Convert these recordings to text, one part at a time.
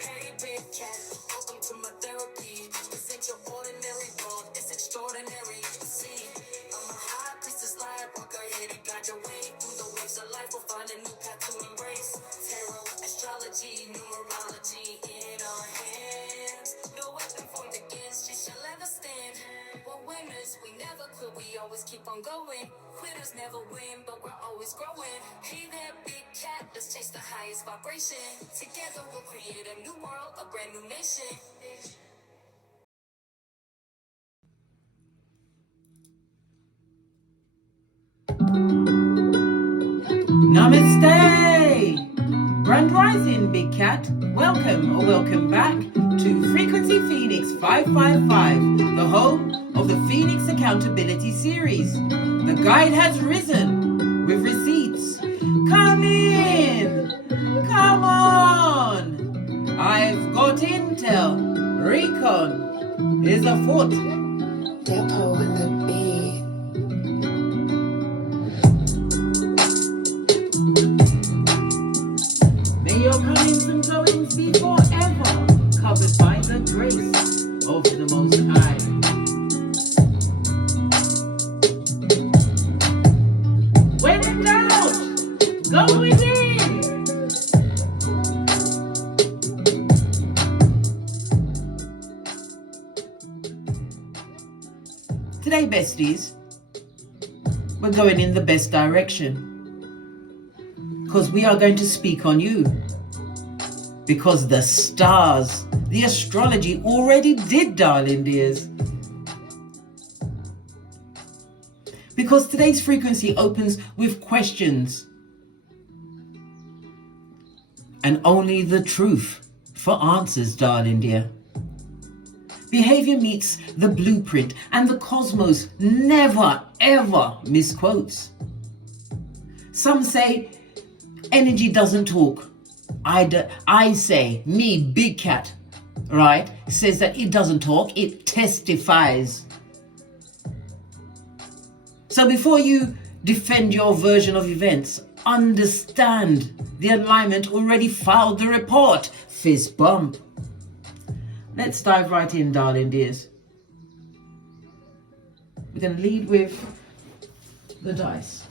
Hey, big cat, welcome to my therapy. This ain't your ordinary world, it's extraordinary. See, I'm a high priestess, light walker, here to guide your way through the waves of life. We'll find a new path to embrace. Tarot, astrology, numerology in our hands. No weapon formed against you shall ever stand. We're winners, we never quit, we always keep on going. Quitters never win, but we're always growing. Hey there, big cat, let's chase the highest vibration. Together we'll create a new world, a brand new nation. Namaste! Grand Rising, Big Cat. Welcome or welcome back to Frequency Phoenix 555, the home of the Phoenix Accountability Series. The guide has risen with receipts. Come in! Come on! I've got intel. Recon is afoot. Depot in the beat. May your comings and goings be forever covered by the grace of the Most High. When in doubt, go within. Today, besties, we're going in the best direction. Because we are going to speak on you. Because the stars, the astrology already did, darling dears. Because today's frequency opens with questions. And only the truth for answers, darling dear. Behavior meets the blueprint, and the cosmos never, ever misquotes. Some say energy doesn't talk. I say, me, Big Cat, right, says that it doesn't talk, it testifies. So before you defend your version of events, understand the alignment already filed the report. Fist bump. Let's dive right in, darling dears. We're going to lead with the dice.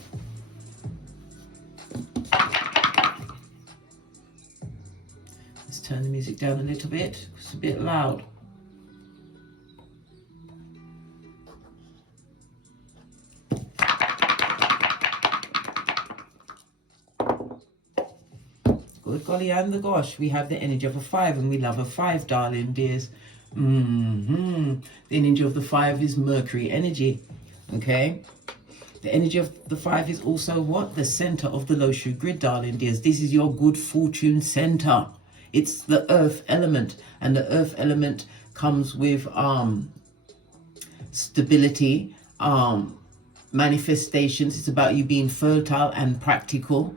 Let's turn the music down a little bit. It's a bit loud. Good golly and the gosh, we have the energy of a 5, and we love a 5, darling dears. The energy of the 5 is Mercury energy, okay? The energy of the 5 is also what? The center of the Loshu grid, darling dears. This is your good fortune center. It's the earth element, and the earth element comes with stability, manifestations. It's about you being fertile and practical.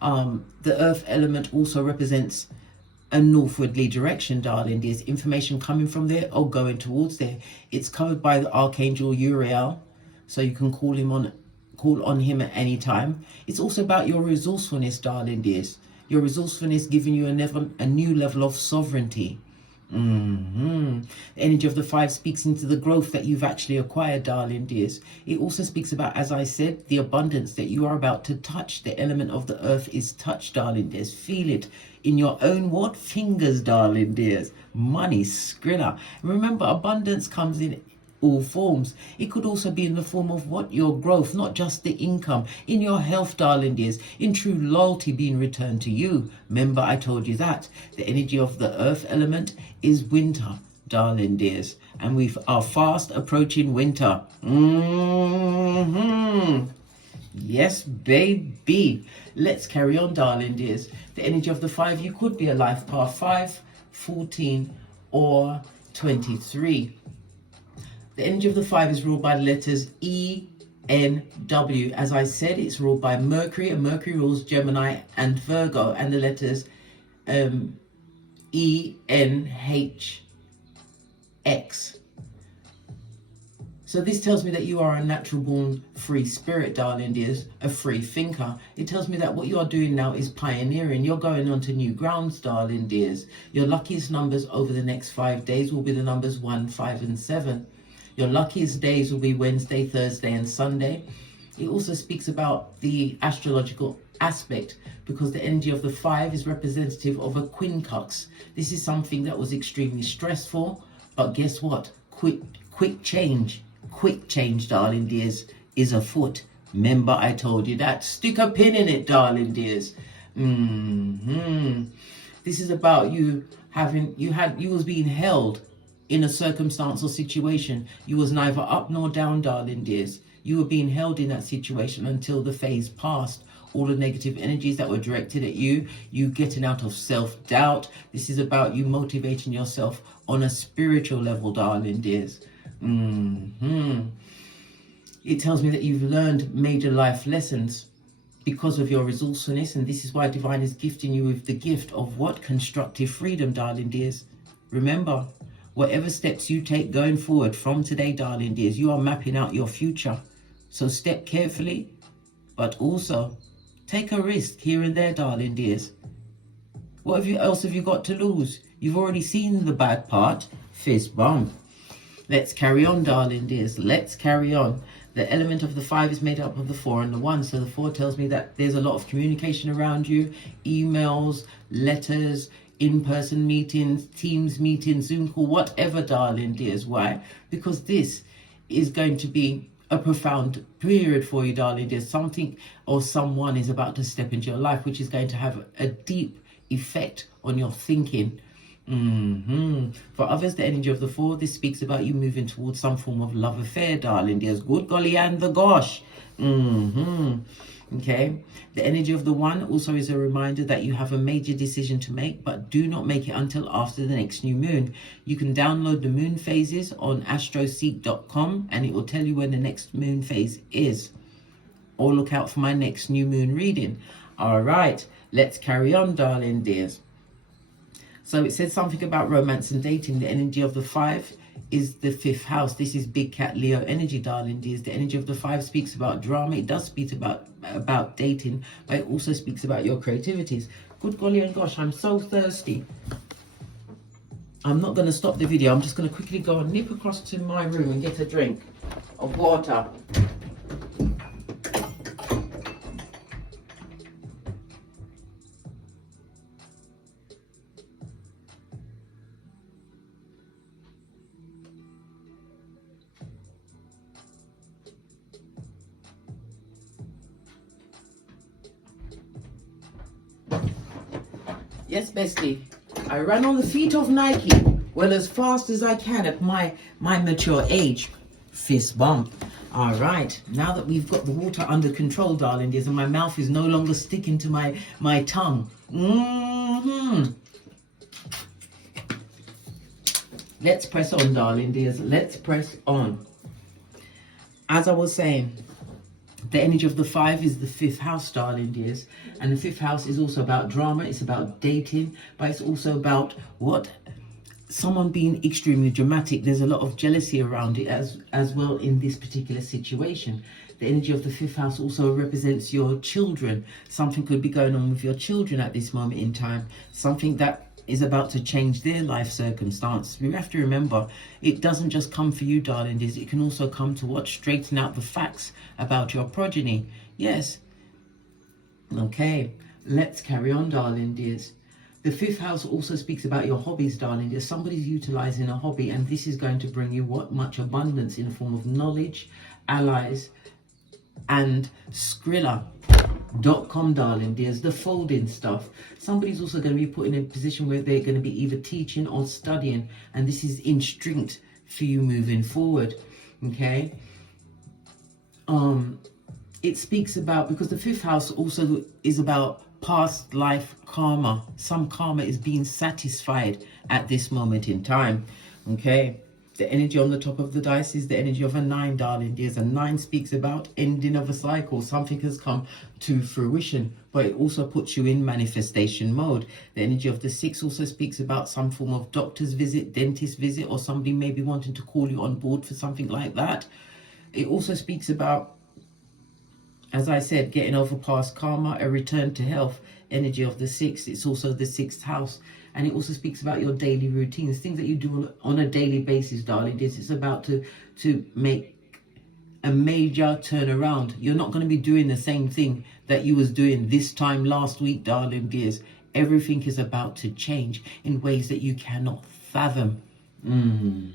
The earth element also represents a northwardly direction, darling. There's information coming from there or going towards there. It's covered by the Archangel Uriel, so you can call on him at any time. It's also about your resourcefulness, darling dears. Your resourcefulness giving you a new level of sovereignty. The energy of the 5 speaks into the growth that you've actually acquired, darling dears. It also speaks about, as I said, the abundance that you are about to touch. The element of the earth is touch, darling dears. Feel it in your own what? Fingers, darling dears. Money, skrilla. Remember, abundance comes in all forms. It could also be in the form of what? Your growth, not just the income. In your health, darling dears. In true loyalty being returned to you. Remember, I told you that. The energy of the earth element is winter, darling dears. And we are fast approaching winter. Yes, baby. Let's carry on, darling dears. The energy of the 5, you could be a life path 5, 14, or 23. The energy of the 5 is ruled by the letters E, N, W. As I said, it's ruled by Mercury, and Mercury rules Gemini and Virgo, and the letters E, N, H, X. So this tells me that you are a natural born free spirit, darling dears, a free thinker. It tells me that what you are doing now is pioneering. You're going onto new grounds, darling dears. Your luckiest numbers over the next 5 days will be the numbers 1, 5, and 7. Your luckiest days will be Wednesday, Thursday, and Sunday. It also speaks about the astrological aspect, because the energy of the 5 is representative of a quincux. This is something that was extremely stressful, but guess what? Quick change, darling dears, is afoot. Remember, I told you that. Stick a pin in it, darling dears. This is about you was being held in a circumstance or situation. You was neither up nor down, darling dears. You were being held in that situation until the phase passed. All the negative energies that were directed at you getting out of self-doubt. This is about you motivating yourself on a spiritual level, darling dears. It tells me that you've learned major life lessons because of your resourcefulness, and this is why Divine is gifting you with the gift of what? Constructive freedom, darling dears. Remember, whatever steps you take going forward from today, darling dears, you are mapping out your future. So step carefully, but also take a risk here and there, darling dears. What else have you got to lose? You've already seen the bad part. Fist bump. Let's carry on, darling dears. Let's carry on. The element of the 5 is made up of the 4 and the 1. So the 4 tells me that there's a lot of communication around you. Emails, letters, in-person meetings, Teams meetings, Zoom call, whatever, darling dears. Why? Because this is going to be a profound period for you, darling dears. Something or someone is about to step into your life, which is going to have a deep effect on your thinking. For others, the energy of the 4, this speaks about you moving towards some form of love affair, darling dears. Good golly and the gosh. Okay. The energy of the 1 also is a reminder that you have a major decision to make, but do not make it until after the next new moon. You can download the moon phases on astroseek.com and it will tell you when the next moon phase is. Or look out for my next new moon reading. All right, let's carry on, darling dears. So it said something about romance and dating. The energy of the 5 is the 5th house. This is big cat Leo energy, darling dears. The energy of the 5 speaks about drama. It does speak about dating, but it also speaks about your creativities. Good golly and gosh, I'm so thirsty. I'm not going to stop the video. I'm just going to quickly go and nip across to my room and get a drink of water. Yes, bestie, I ran on the feet of Nike, well, as fast as I can at my mature age. Fist bump. All right, now that we've got the water under control, darling dears, and my mouth is no longer sticking to my tongue. Let's press on, darling dears. Let's press on. As I was saying, the energy of the 5 is the 5th house, darling dears. And the 5th house is also about drama. It's about dating, but it's also about what? Someone being extremely dramatic. There's a lot of jealousy around it as well in this particular situation. The energy of the 5th house also represents your children. Something could be going on with your children at this moment in time. Something that is about to change their life circumstance. We have to remember, it doesn't just come for you, darling dears. It can also come to what? Straighten out the facts about your progeny. Yes. Okay, let's carry on, darling dears. The 5th house also speaks about your hobbies, darling dears. Somebody's utilizing a hobby, and this is going to bring you what? Much abundance in the form of knowledge, allies, and Skrilla.com, darling dears, the folding stuff. Somebody's also going to be put in a position where they're going to be either teaching or studying, and this is instinct for you moving forward. Okay. It speaks about, because the 5th house also is about past life karma. Some karma is being satisfied at this moment in time. Okay. The energy on the top of the dice is the energy of a 9, darling dears. A 9 speaks about ending of a cycle. Something has come to fruition, but it also puts you in manifestation mode. The energy of the 6 also speaks about some form of doctor's visit, dentist visit, or somebody maybe wanting to call you on board for something like that. It also speaks about, as I said, getting over past karma, a return to health. Energy of the 6. It's also the 6th house. And it also speaks about your daily routines, things that you do on a daily basis, darling. It's about to make a major turnaround. You're not going to be doing the same thing that you was doing this time last week, darling dears. Everything is about to change in ways that you cannot fathom. The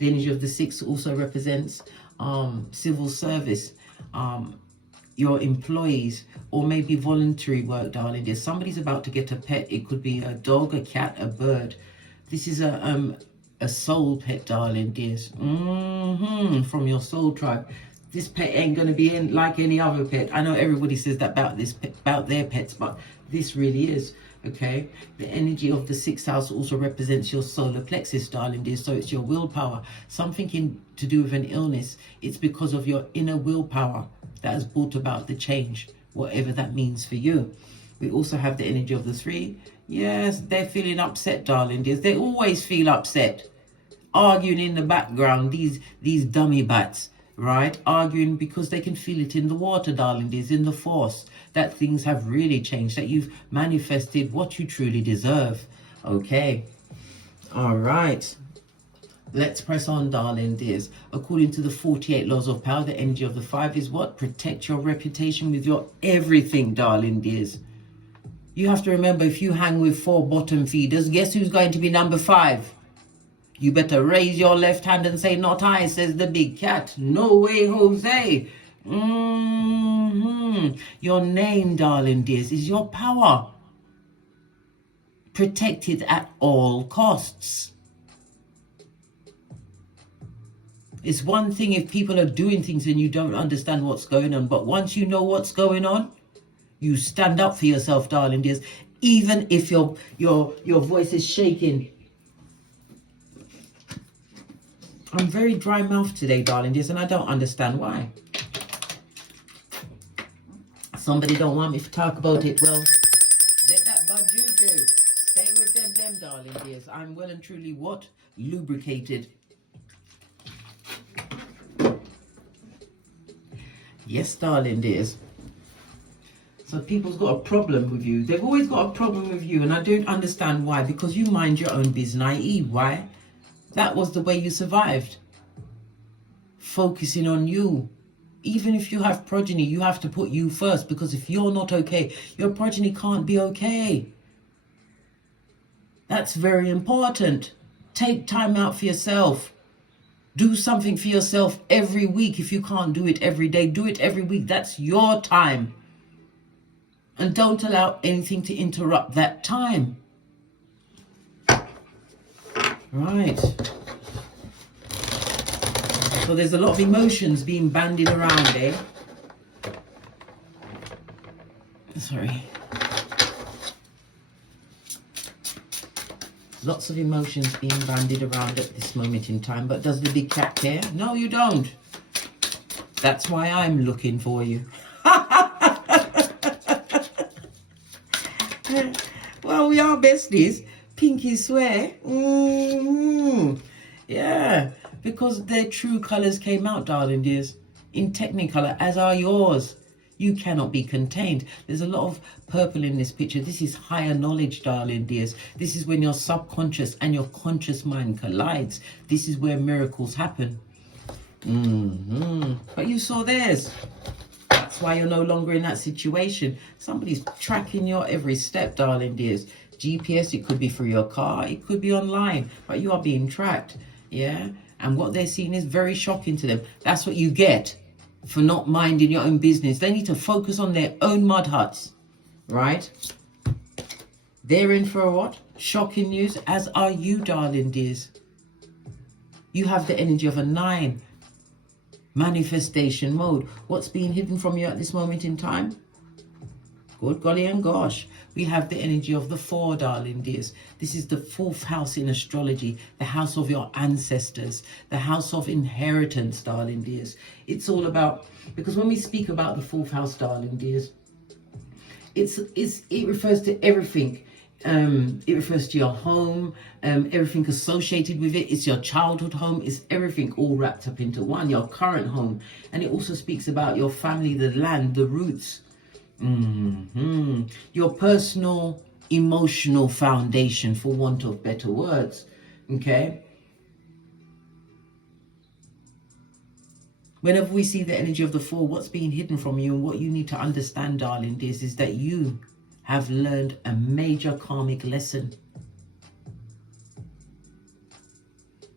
energy of the 6 also represents civil service, your employees, or maybe voluntary work, darling dear. Somebody's about to get a pet. It could be a dog, a cat, a bird. This is a soul pet, darling dears. From your soul tribe. This pet ain't going to be like any other pet. I know everybody says that about this pet, about their pets, but this really is. Okay, the energy of the 6th house also represents your solar plexus, darling dear. So it's your willpower. Something to do with an illness. It's because of your inner willpower that has brought about the change, whatever that means for you. We also have the energy of the 3. Yes, they're feeling upset, darling dears. They always feel upset, arguing in the background. These dummy bats, right? Arguing because they can feel it in the water, darling dears, in the force, that things have really changed, that you've manifested what you truly deserve. Okay, all right, let's press on, darling dears. According to the 48 laws of power, the energy of the 5 is what? Protect your reputation with your everything, darling dears. You have to remember, if you hang with 4 bottom feeders, guess who's going to be number 5? You better raise your left hand and say, "Not I," says the big cat. No way, Jose. Your name, darling dears, is your power. Protect it at all costs. It's one thing if people are doing things and you don't understand what's going on, but once you know what's going on, you stand up for yourself, darling dears, even if your voice is shaking. I'm very dry mouthed today, darling dears, and I don't understand why. Somebody don't want me to talk about it. Well, let that bad juju stay with them, darling dears. I'm well and truly what? Lubricated. Yes, darling dears. So people's got a problem with you. They've always got a problem with you, and I don't understand why. Because you mind your own business. Why? That was the way you survived. Focusing on you. Even if you have progeny, you have to put you first, because if you're not okay, your progeny can't be okay. That's very important. Take time out for yourself. Do something for yourself every week. If you can't do it every day, do it every week. That's your time. And don't allow anything to interrupt that time. Right. So there's a lot of emotions being bandied around, eh? Sorry. Lots of emotions being bandied around at this moment in time. But does the big cat care? No, you don't. That's why I'm looking for you. Well, we are besties. Pinky swear. Yeah. Because their true colours came out, darling dears, in Technicolor, as are yours. You cannot be contained. There's a lot of purple in this picture. This is higher knowledge, darling dears. This is when your subconscious and your conscious mind collides. This is where miracles happen. But you saw theirs. That's why you're no longer in that situation. Somebody's tracking your every step, darling dears. GPS, it could be through your car, it could be online, but you are being tracked. Yeah. And what they're seeing is very shocking to them. That's what you get for not minding your own business. They need to focus on their own mud huts, right? They're in for a what? Shocking news, as are you, darling dears. You have the energy of a 9. Manifestation mode. What's being hidden from you at this moment in time? Good golly and gosh. We have the energy of the 4, darling dears. This is the 4th house in astrology, the house of your ancestors, the house of inheritance, darling dears. It's all about, because when we speak about the 4th house, darling dears, it refers to everything. It refers to your home, everything associated with it. It's your childhood home. It's everything all wrapped up into one, your current home. And it also speaks about your family, the land, the roots. Your personal emotional foundation, for want of better words. Okay. Whenever we see the energy of the 4, what's being hidden from you and what you need to understand, darling dears, is that you have learned a major karmic lesson.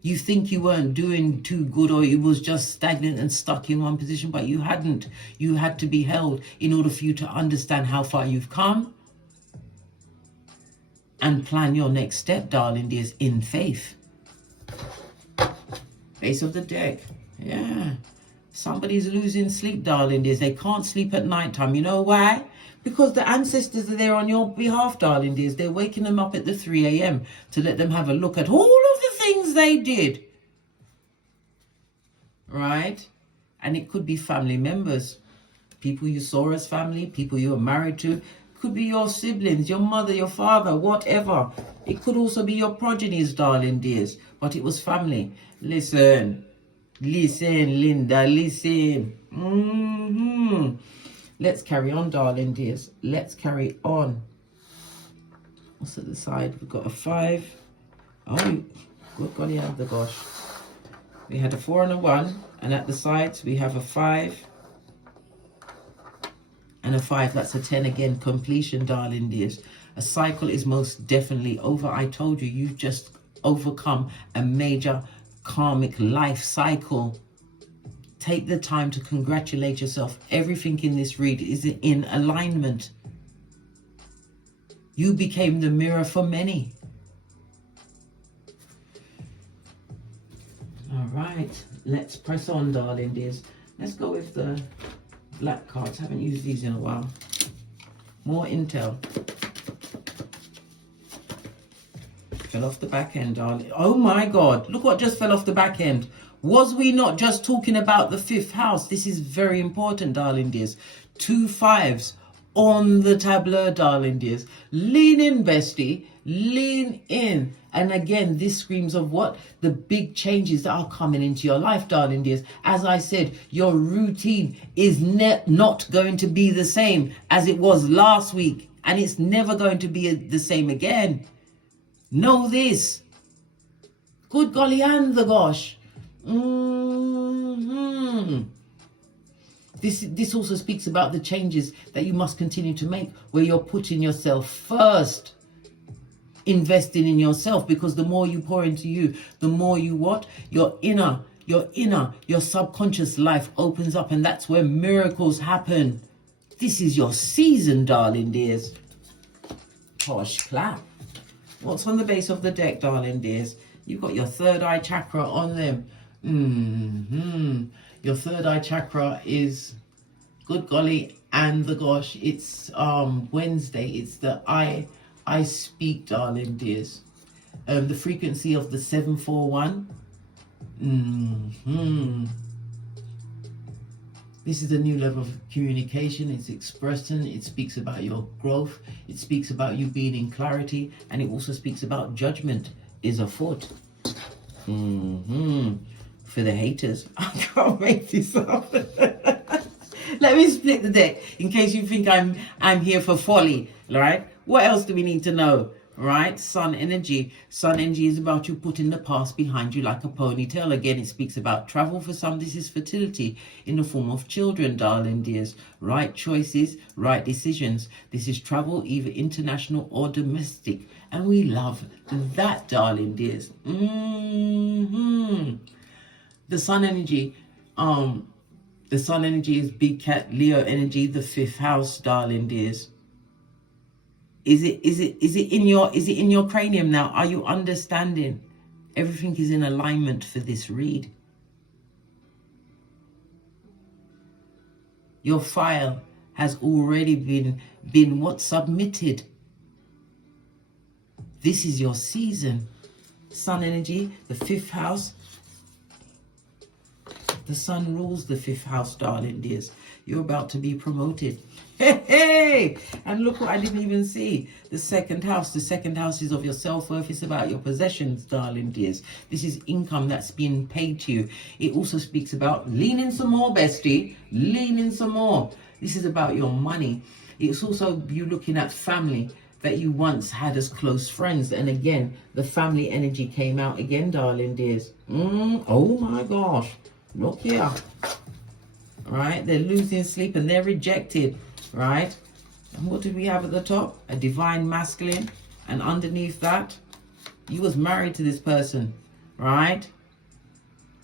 You think you weren't doing too good, or you was just stagnant and stuck in one position, but you hadn't. You had to be held in order for you to understand how far you've come and plan your next step, darling dears, in faith. Ace of the deck. Yeah. Somebody's losing sleep, darling dears. They can't sleep at night time. You know why? Because the ancestors are there on your behalf, darling dears. They're waking them up at the 3 a.m. to let them have a look at all of the things they did. Right? And it could be family members, people you saw as family, people you were married to. Could be your siblings, your mother, your father, whatever. It could also be your progenies, darling dears. But it was family. Listen, Linda, listen. Let's carry on, darling dears. Let's carry on. What's at the side? We've got a 5. Oh, good golly, have the gosh. We had a 4 and a 1. And at the sides, we have a 5. And a 5. That's a 10 again. Completion, darling dears. A cycle is most definitely over. I told you, you've just overcome a major karmic life cycle. Take the time to congratulate yourself. Everything in this read is in alignment. You became the mirror for many. All right, let's press on, darling dears. Let's go with the black cards. Haven't used these in a while. More intel. Fell off the back end, darling. Oh my God, look what just fell off the back end. Was we not just talking about the 5th house? This is very important, darling dears. 2 5s on the tableau, darling dears. Lean in, bestie. Lean in. And again, this screams of what? The big changes that are coming into your life, darling dears. As I said, your routine is not going to be the same as it was last week. And it's never going to be the same again. Know this. Good golly and the gosh. This also speaks about the changes that you must continue to make, where you're putting yourself first, investing in yourself, because the more you pour into you, the more you what? Your subconscious life opens up, and that's where miracles happen. This is your season, darling dears. Posh clap. What's on the base of the deck, darling dears? You've got your 3rd eye chakra on them. Your 3rd eye chakra is, good golly and the gosh, it's Wednesday. It's the I speak, darling dears. The frequency of the 741. This is a new level of communication. It's expressing. It speaks about your growth. It speaks about you being in clarity, and it also speaks about judgment is afoot. For the haters. I can't make this up. Let me split the deck in case you think I'm here for folly, right? What else do we need to know, right? Sun energy. Sun energy is about you putting the past behind you like a ponytail. Again, it speaks about travel. For some, this is fertility in the form of children, darling dears. Right choices, right decisions. This is travel, either international or domestic. And we love that, darling dears. The sun energy, is big cat Leo energy, the 5th house, darling dears. Is it in your cranium now? Are you understanding? Everything is in alignment for this read. Your file has already been what submitted. This is your season. Sun energy, the 5th house. The sun rules the 5th house, darling dears. You're about to be promoted. Hey, hey! And look what I didn't even see. The 2nd house. The 2nd house is of your self-worth. It's about your possessions, darling dears. This is income that's being paid to you. It also speaks about lean in some more, bestie. Lean in some more. This is about your money. It's also you looking at family that you once had as close friends. And again, the family energy came out again, darling dears. Oh my gosh. Look here. Right? They're losing sleep and they're rejected. Right? And what did we have at the top? A divine masculine. And underneath that, you was married to this person. Right?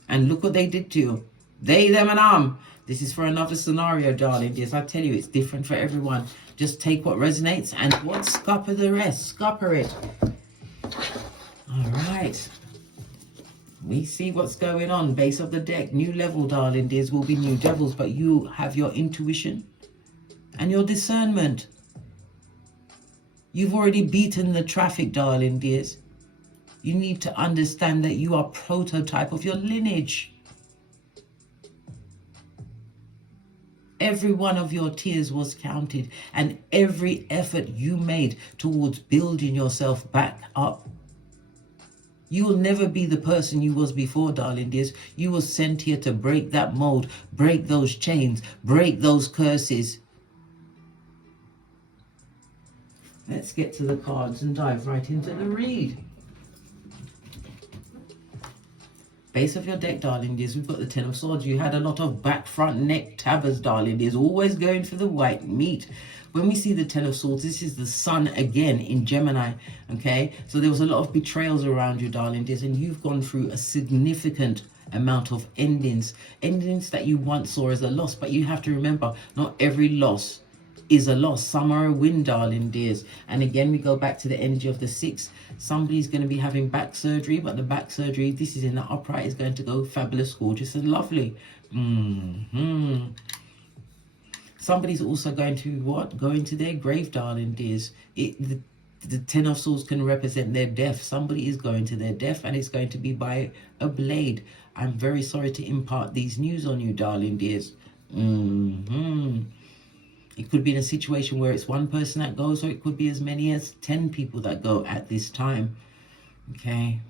And look what they did to you. They, them, and This is for another scenario, darling dears. I tell you, it's different for everyone. Just take what resonates and what, scupper the rest. Scupper it. All right. We see what's going on. Base of the deck. New level, darling dears, will be new devils. But you have your intuition and your discernment. You've already beaten the traffic, darling dears. You need to understand that you are prototype of your lineage. Every one of your tears was counted, and every effort you made towards building yourself back up. You will never be the person you was before, darling dears. You were sent here to break that mold, break those chains, break those curses. Let's get to the cards and dive right into the read. Base of your deck, darling dears, we've got the 10 of Swords. You had a lot of back, front, neck tabbers, darling dears, always going for the white meat. When we see the 10 of Swords, this is the sun again in Gemini, okay? So there was a lot of betrayals around you, darling dears, and you've gone through a significant amount of endings that you once saw as a loss. But you have to remember, not every loss is a loss. Some are a win, darling dears. And again, we go back to the energy of the 6. Somebody's going to be having back surgery, but the back surgery, this is in the upright, is going to go fabulous, gorgeous, and lovely. Somebody's also going to what? Go into their grave, darling dears. The 10 of Swords can represent their death. Somebody is going to their death, and it's going to be by a blade. I'm very sorry to impart these news on you, darling dears. It could be in a situation where it's one person that goes, or it could be as many as 10 people that go at this time. Okay.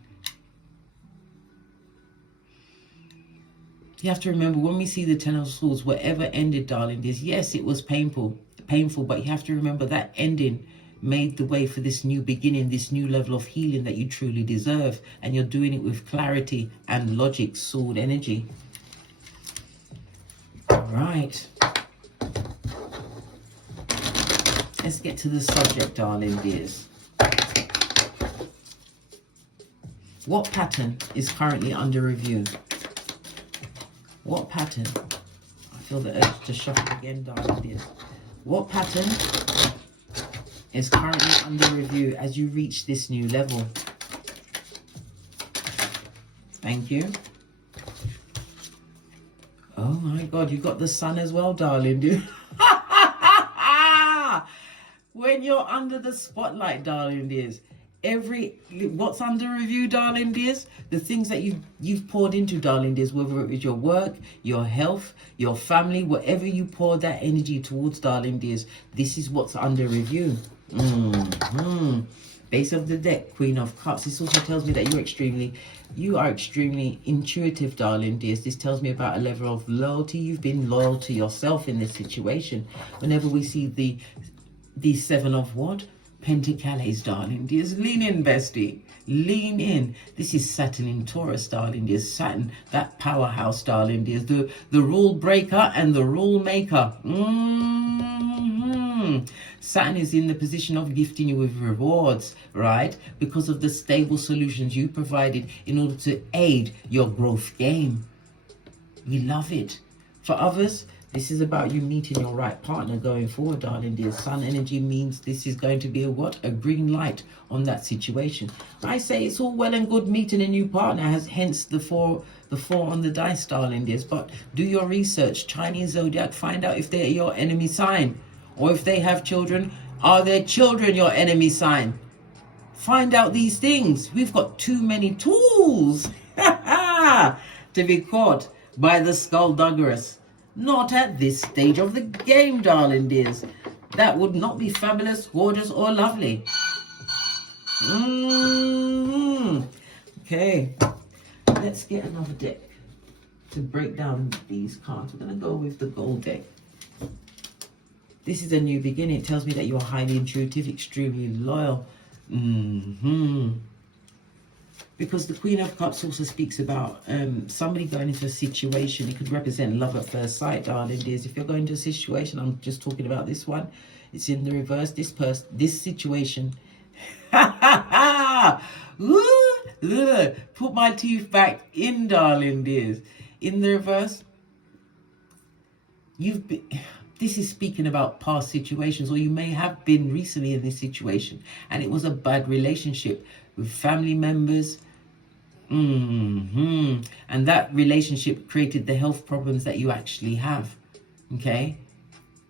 You have to remember, when we see the 10 of Swords, whatever ended, darling dears, yes, it was painful, but you have to remember that ending made the way for this new beginning, this new level of healing that you truly deserve. And you're doing it with clarity and logic, sword energy. All right. Let's get to the subject, darling dears. What pattern is currently under review? What pattern? I feel the urge to shuffle again, darling dears. What pattern is currently under review as you reach this new level? Thank you. Oh my God, you got the sun as well, darling dear. When you're under the spotlight, darling dears, what's under review, darling dears? The things that you've poured into, darling dears, whether it was your work, your health, your family, whatever you pour that energy towards, darling dears, this is what's under review. Base of the deck, Queen of Cups. This also tells me that you are extremely intuitive, darling dears. This tells me about a level of loyalty. You've been loyal to yourself in this situation. Whenever we see the 7 of what? Pentacles, darling dears. Lean in, bestie. Lean in. This is Saturn in Taurus, darling dears. Saturn, that powerhouse, darling dears. The rule breaker and the rule maker. Saturn is in the position of gifting you with rewards, right? Because of the stable solutions you provided in order to aid your growth game. We love it. For others, this is about you meeting your right partner going forward, darling dear. Sun energy means this is going to be a what? A green light on that situation. I say it's all well and good meeting a new partner, hence the the 4 on the dice, darling dears. But do your research. Chinese zodiac, find out if they're your enemy sign. Or if they have children, are their children your enemy sign? Find out these things. We've got too many tools to be caught by the skullduggerous. Not at this stage of the game, darling dears. That would not be fabulous, gorgeous, or lovely. Okay, let's get another deck to break down these cards. We're going to go with the gold deck. This is a new beginning. It tells me that you're highly intuitive, extremely loyal. Because the Queen of Cups also speaks about somebody going into a situation. It could represent love at first sight, darling dears. If you're going to a situation, I'm just talking about this one. It's in the reverse. This situation. Put my teeth back in, darling dears. In the reverse, this is speaking about past situations, or you may have been recently in this situation and it was a bad relationship with family members. And that relationship created the health problems that you actually have. Okay,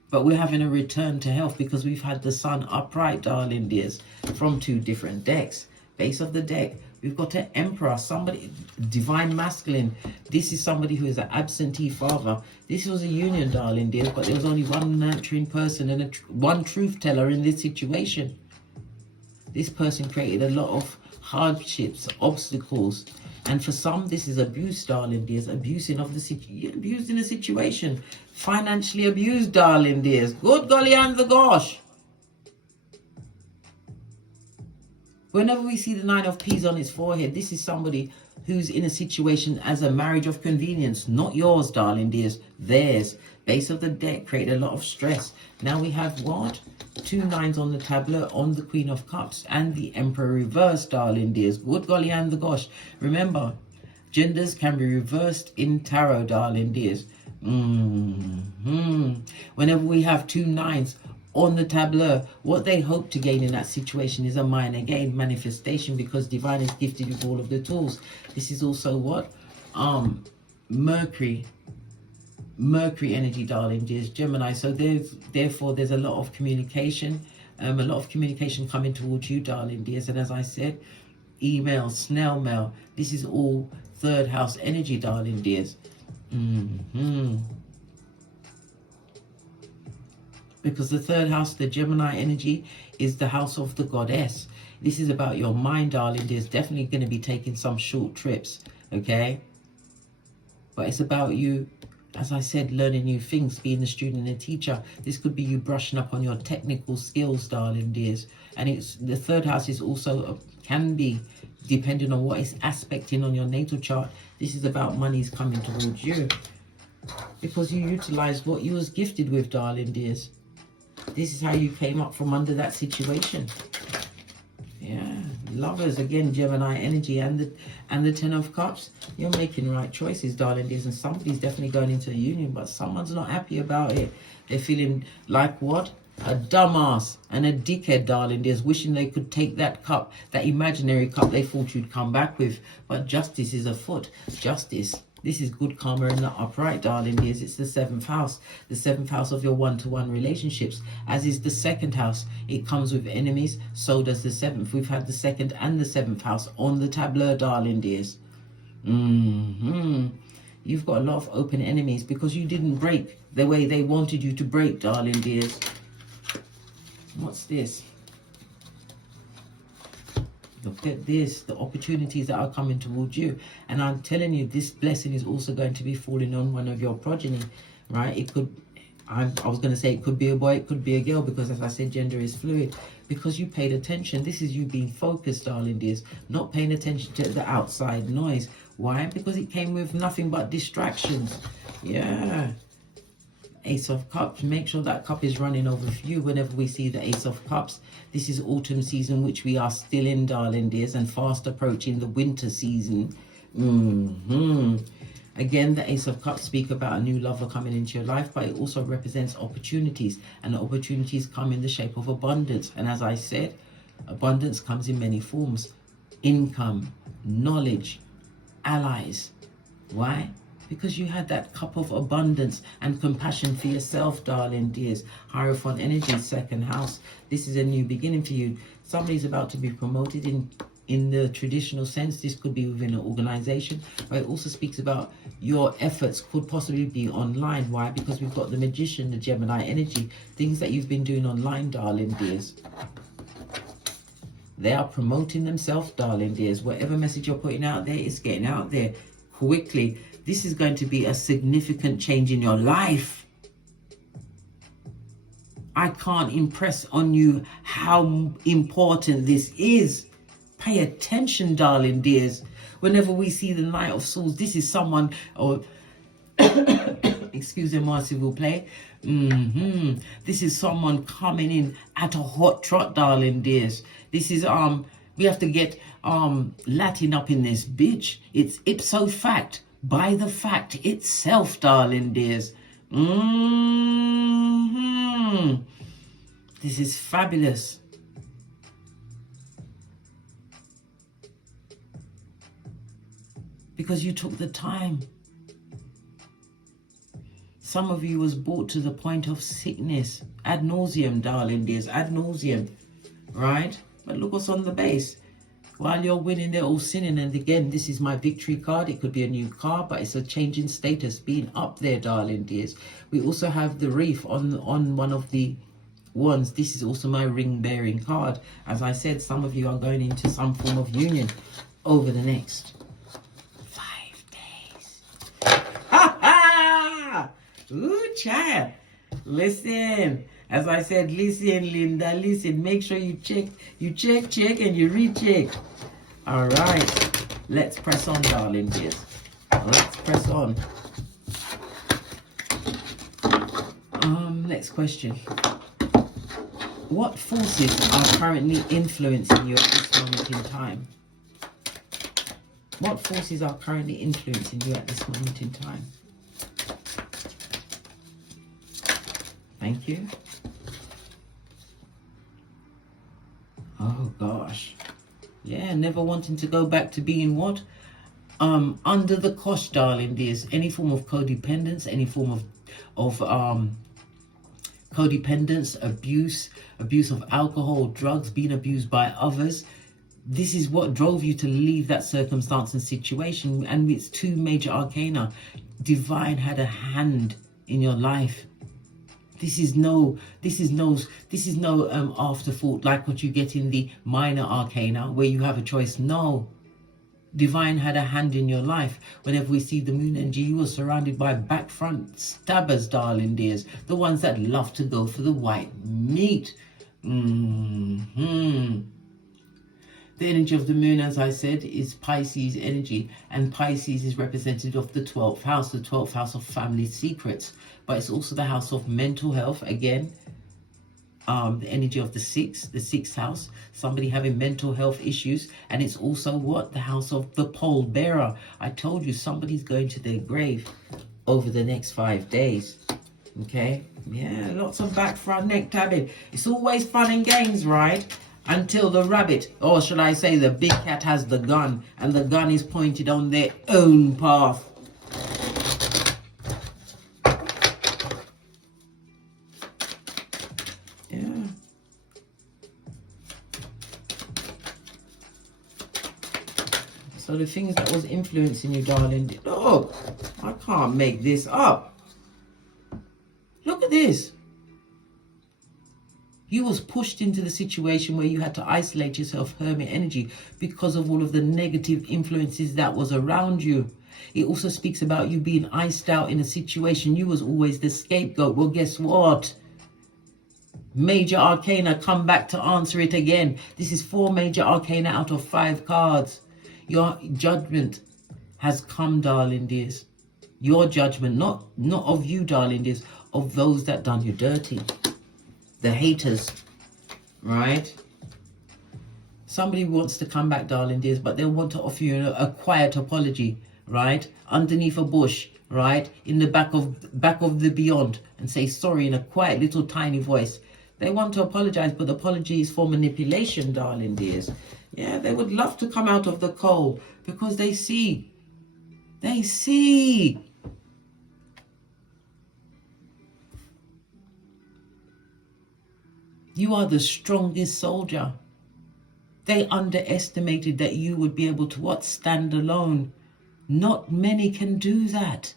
but we're having a return to health because we've had the sun upright, darling dears, from 2 different decks. Base of the deck, we've got an emperor, somebody divine masculine. This is somebody who is an absentee father. This was a union, darling dears, but there was only one nurturing person and one truth teller in this situation. This person created a lot of hardships, obstacles, and for some this is abuse, darling dears. Abused in a situation, financially abused, darling dears. Good golly and the gosh. Whenever we see the 9 of Peas on its forehead, this is somebody who's in a situation as a marriage of convenience. Not yours, darling dears, theirs. Base of the deck created a lot of stress. Now we have what? 2 9s on the tableau on the Queen of Cups and the Emperor reversed, darling dears. Good golly and the gosh. Remember, genders can be reversed in tarot, darling dears. Whenever we have 2 9s on the tableau, what they hope to gain in that situation is a minor gain, manifestation, because divine is gifted with all of the tools. This is also what? Mercury energy, darling dears, Gemini. So therefore there's a lot of communication, coming towards you, darling dears. And as I said, email, snail mail, this is all 3rd house energy, darling dears. Because the 3rd house, the Gemini energy, is the house of the goddess. This is about your mind, darling. There's definitely going to be taking some short trips, okay? But it's about you, as I said, learning new things, being a student and a teacher. This could be you brushing up on your technical skills, darling dears. And it's the 3rd house is also, can be, depending on what is aspecting on your natal chart. This is about money's coming towards you. Because you utilize what you was gifted with, darling dears. This is how you came up from under that situation. Yeah, lovers, again, Gemini energy, and the 10 of Cups. You're making right choices, darling dears, and somebody's definitely going into a union, but someone's not happy about it. They're feeling like what? A dumbass and a dickhead, darling dears, wishing they could take that cup, that imaginary cup they thought you'd come back with. But justice is afoot. Justice. This is good karma in the upright, darling dears. It's the 7th house. The 7th house of your one-to-one relationships. As is the 2nd house. It comes with enemies. So does the 7th. We've had the 2nd and the 7th house on the tableau, darling dears. You've got a lot of open enemies because you didn't break the way they wanted you to break, darling dears. What's this? Look at this, the opportunities that are coming towards you. And I'm telling you, this blessing is also going to be falling on one of your progeny, right? It could, I was going to say it could be a boy, it could be a girl, because as I said, gender is fluid. Because you paid attention. This is you being focused, darling dears. Not paying attention to the outside noise. Why? Because it came with nothing but distractions. Yeah. Ace of Cups. Make sure that cup is running over for you whenever we see the Ace of Cups. This is autumn season, which we are still in, darling dears, and fast approaching the winter season. Again, the Ace of Cups speak about a new lover coming into your life, but it also represents opportunities, and the opportunities come in the shape of abundance. And as I said, abundance comes in many forms: income, knowledge, allies, Why? Because you had that cup of abundance and compassion for yourself, darling dears. Hierophant energy, second house. This is a new beginning for you. Somebody's about to be promoted in the traditional sense. This could be within an organization, but it also speaks about your efforts could possibly be online. Why? Because we've got the Magician, the Gemini energy, things that you've been doing online, darling dears. They are promoting themselves, darling dears. Whatever message you're putting out there is getting out there quickly. This is going to be a significant change in your life. I can't impress on you how important this is. Pay attention, darling dears. Whenever we see the Knight of Swords, this is someone, or excuse me, s'il vous plaît. This is someone coming in at a hot trot, darling dears. This is we have to get Latin up in this bitch. It's ipso fact, by the fact itself, darling dears. This is fabulous. Because you took the time. Some of you was brought to the point of sickness, ad nauseum, darling dears, ad nauseum, right? But look what's on the base. While you're winning, they're all sinning. And again, this is my victory card. It could be a new card, but it's a change in status, being up there, darling dears. We also have the reef on one of the wands. This is also my ring-bearing card. As I said, some of you are going into some form of union over the next 5 days. Ha ha! Ooh, child. Listen. As I said, listen, Linda, listen. Make sure you check, and you recheck. All right. Let's press on, darling dears. Let's press on. Next question. What forces are currently influencing you at this moment in time? What forces are currently influencing you at this moment in time? Thank you. Oh gosh. Yeah, never wanting to go back to being what? Under the cosh, darling dears. Any form of codependence, any form of codependence, abuse of alcohol, drugs, being abused by others. This is what drove you to leave that circumstance and situation. And it's 2 major arcana. Divine had a hand in your life. This is no afterthought like what you get in the minor arcana where you have a choice. No. Divine had a hand in your life. Whenever we see the moon energy, you were surrounded by back front stabbers, darling dears. The ones that love to go for the white meat. The energy of the moon, as I said, is Pisces energy. And Pisces is representative of the 12th house, the 12th house of family secrets. But it's also the house of mental health. Again, the energy of the 6th house. Somebody having mental health issues. And it's also what? The house of the pole bearer. I told you somebody's going to their grave over the next 5 days. Okay? Yeah, lots of back, front, neck tabbing. It's always fun and games, right? Until the rabbit, or should I say the big cat, has the gun, and the gun is pointed on their own path. Yeah. So the things that was influencing you, darling, look, I can't make this up. Look at this. You was pushed into the situation where you had to isolate yourself, hermit energy, because of all of the negative influences that was around you. It also speaks about you being iced out in a situation. You was always the scapegoat. Well, guess what? Major arcana, come back to answer it again. This is 4 major arcana out of 5 cards. Your judgment has come, darling dears. Your judgment, not of you, darling dears, of those that done you dirty. The haters, right? Somebody wants to come back, darling dears, but they want to offer you a quiet apology, right? Underneath a bush, right? In the back of the beyond, and say sorry in a quiet little tiny voice. They want to apologize, but apology is for manipulation, darling dears. Yeah, they would love to come out of the cold because they see They see. You are the strongest soldier. They underestimated that you would be able to what? Stand alone. Not many can do that.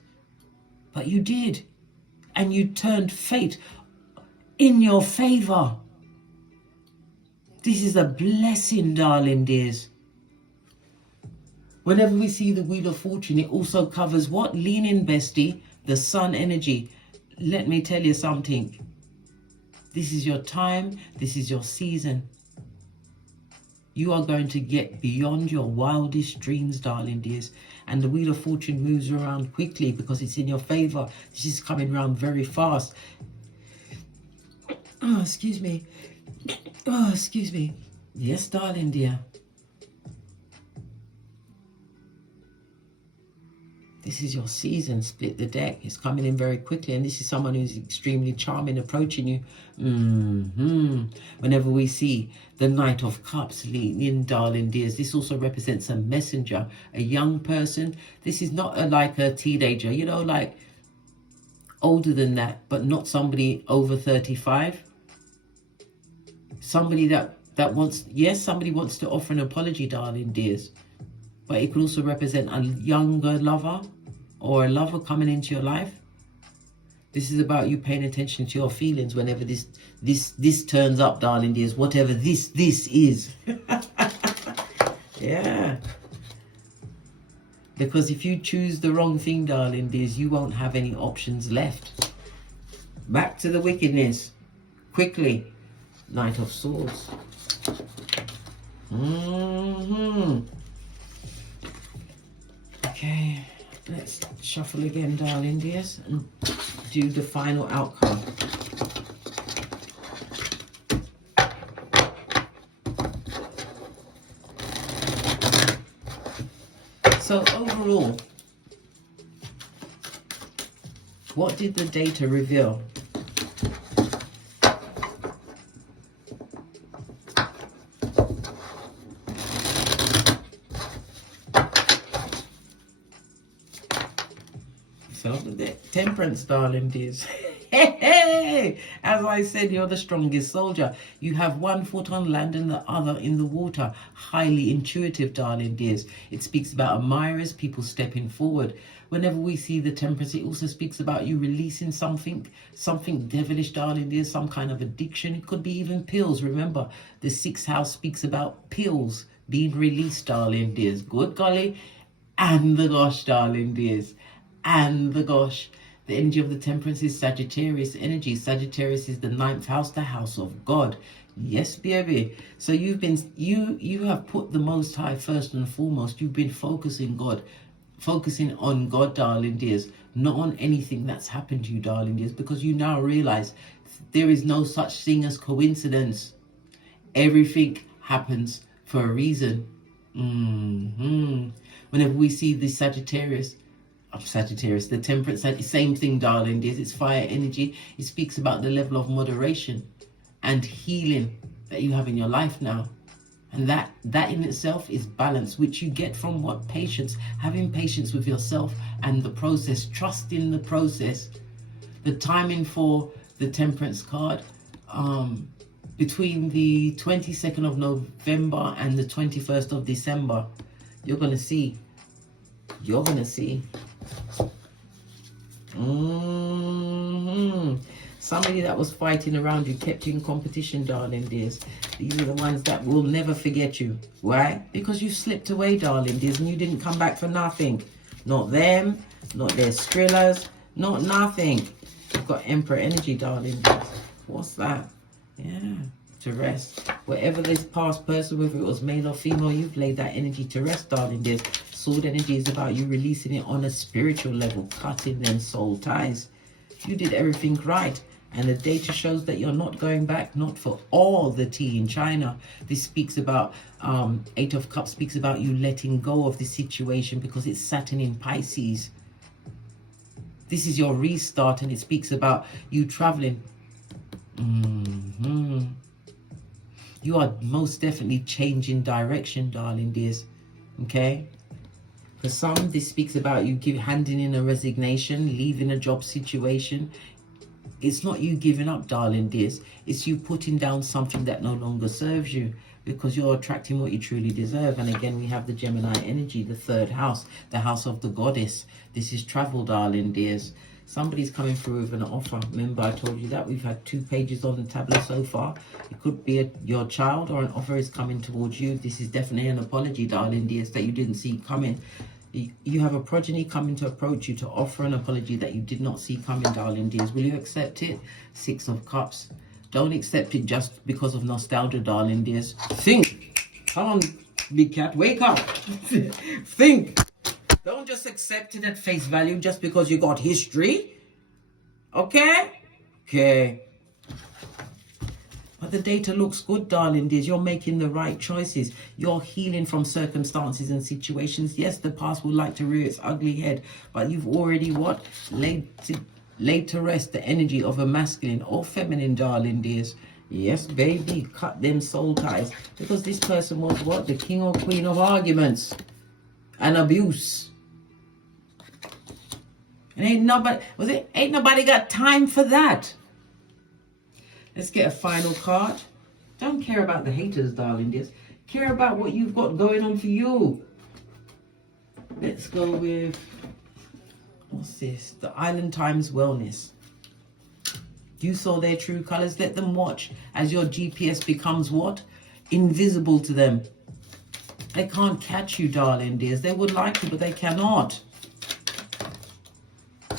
But you did. And you turned fate in your favor. This is a blessing, darling dears. Whenever we see the Wheel of Fortune, it also covers what? Lean in, bestie, the sun energy. Let me tell you something. This is your time. This is your season. You are going to get beyond your wildest dreams, darling dears. And the Wheel of Fortune moves around quickly because it's in your favor. This is coming around very fast. Oh, excuse me. Oh, excuse me. Yes, darling dear. This is your season. Split the deck. It's coming in very quickly. And this is someone who's extremely charming approaching you. Whenever we see the Knight of Cups lean in, darling dears, this also represents a messenger, a young person. This is not like a teenager, you know, like older than that, but not somebody over 35. Somebody that wants, yes, somebody wants to offer an apology, darling dears. But it could also represent a younger lover or a lover coming into your life. This is about you paying attention to your feelings whenever this turns up, darling dears. Whatever this is. Yeah. Because if you choose the wrong thing, darling dears, you won't have any options left. Back to the wickedness. Quickly. Knight of Swords. Okay, let's shuffle again, darling dears, and do the final outcome. So overall, what did the data reveal? So the Temperance, darling dears. Hey, as I said, you're the strongest soldier. You have one foot on land and the other in the water. Highly intuitive, darling dears. It speaks about admirers, people stepping forward. Whenever we see the Temperance, it also speaks about you releasing something devilish, darling dears, some kind of addiction. It could be even pills. Remember, the 6th house speaks about pills being released, darling dears. Good golly. And the gosh, darling dears. And the gosh, the energy of the Temperance is Sagittarius energy. Sagittarius is the 9th house, the house of God. Yes, baby. So you have put the Most High first and foremost. You've been focusing on God, darling dears, not on anything that's happened to you, darling dears, because you now realize there is no such thing as coincidence. Everything happens for a reason. Whenever we see the Sagittarius, the Temperance, same thing, darling dears. It's fire energy. It speaks about the level of moderation and healing that you have in your life now. And that in itself is balance, which you get from what? Patience. Having patience with yourself and the process. Trust in the process. The timing for the Temperance card, between the 22nd of November and the 21st of December, you're going to see. Somebody that was fighting around you, kept you in competition, darling dears. These are the ones that will never forget you. Why? Because you slipped away, darling dears, and you didn't come back for nothing. Not them, not their Skrillers, not nothing. You've got Emperor energy, darling dears. What's that? Yeah, to rest. Whatever this past person, whether it was male or female, you've laid that energy to rest, darling dears. Sword energy is about you releasing it on a spiritual level, cutting them soul ties. You did everything right. And the data shows that you're not going back, not for all the tea in China. This speaks about, 8 of Cups speaks about you letting go of the situation because it's Saturn in Pisces. This is your restart, and it speaks about you traveling. You are most definitely changing direction, darling dears. Okay? For some, this speaks about you handing in a resignation, leaving a job situation. It's not you giving up, darling dears. It's you putting down something that no longer serves you, because you're attracting what you truly deserve. And again, we have the Gemini energy, the third house, the house of the goddess. This is travel, darling dears. Somebody's coming through with an offer. Remember, I told you that we've had 2 pages on the tablet so far. It could be your child, or an offer is coming towards you. This is definitely an apology, darling dears, that you didn't see coming. You have a progeny coming to approach you to offer an apology that you did not see coming, darling dears. Will you accept it? 6 of Cups. Don't accept it just because of nostalgia, darling dears. Think. Come on, big cat, wake up. Think. Don't just accept it at face value just because you got history. Okay? Okay. But the data looks good, darling dears. You're making the right choices. You're healing from circumstances and situations. Yes, the past will like to rear its ugly head, but you've already what? Laid to rest the energy of a masculine or feminine, darling dears. Yes, baby, cut them soul ties. Because this person was what? The king or queen of arguments and abuse. And ain't nobody got time for that. Let's get a final card. Don't care about the haters, darling dears. Care about what you've got going on for you. Let's go with, what's this? The Island Times Wellness. You saw their true colors. Let them watch as your GPS becomes what? Invisible to them. They can't catch you, darling dears. They would like to, but they cannot.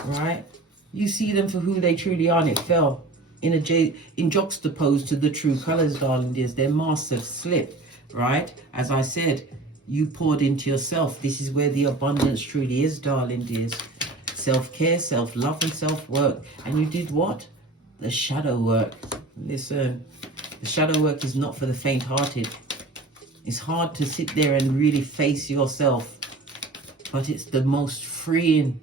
Right? You see them for who they truly are, and it fell in juxtaposed to the true colors, darling dears. Their masks have slipped, right? As I said, you poured into yourself. This is where the abundance truly is, darling dears. Self-care, self-love, and self-work. And you did what? The shadow work. Listen, the shadow work is not for the faint-hearted. It's hard to sit there and really face yourself, but it's the most freeing.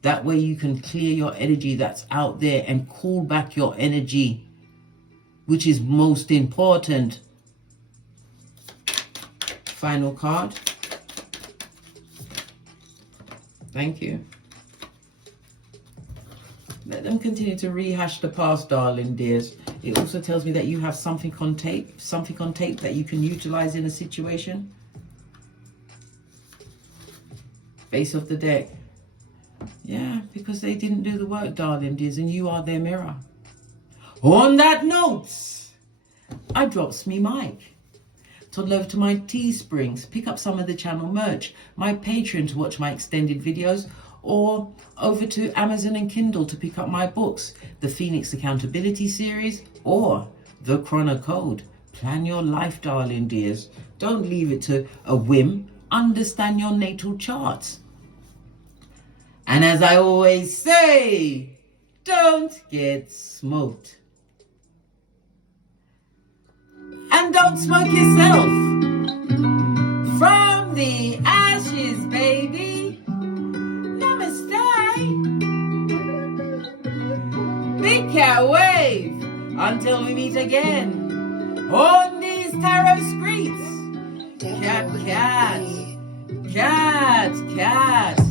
That way you can clear your energy that's out there and call back your energy, which is most important. Final card. Thank you. Let them continue to rehash the past, darling dears. It also tells me that you have something on tape that you can utilize in a situation. Base of the deck. Yeah, because they didn't do the work, darling dears, and you are their mirror. On that note, I drops me mic. Toddle over to my Teesprings, pick up some of the channel merch, my Patreon to watch my extended videos, or over to Amazon and Kindle to pick up my books, the Phoenix Accountability Series, or the Chrono Code. Plan your life, darling dears. Don't leave it to a whim. Understand your natal charts. And as I always say, don't get smoked. And don't smoke yourself. From the ashes, baby. Namaste. Big cat wave. Until we meet again on these tarot streets. Cat, cat, cat, cat.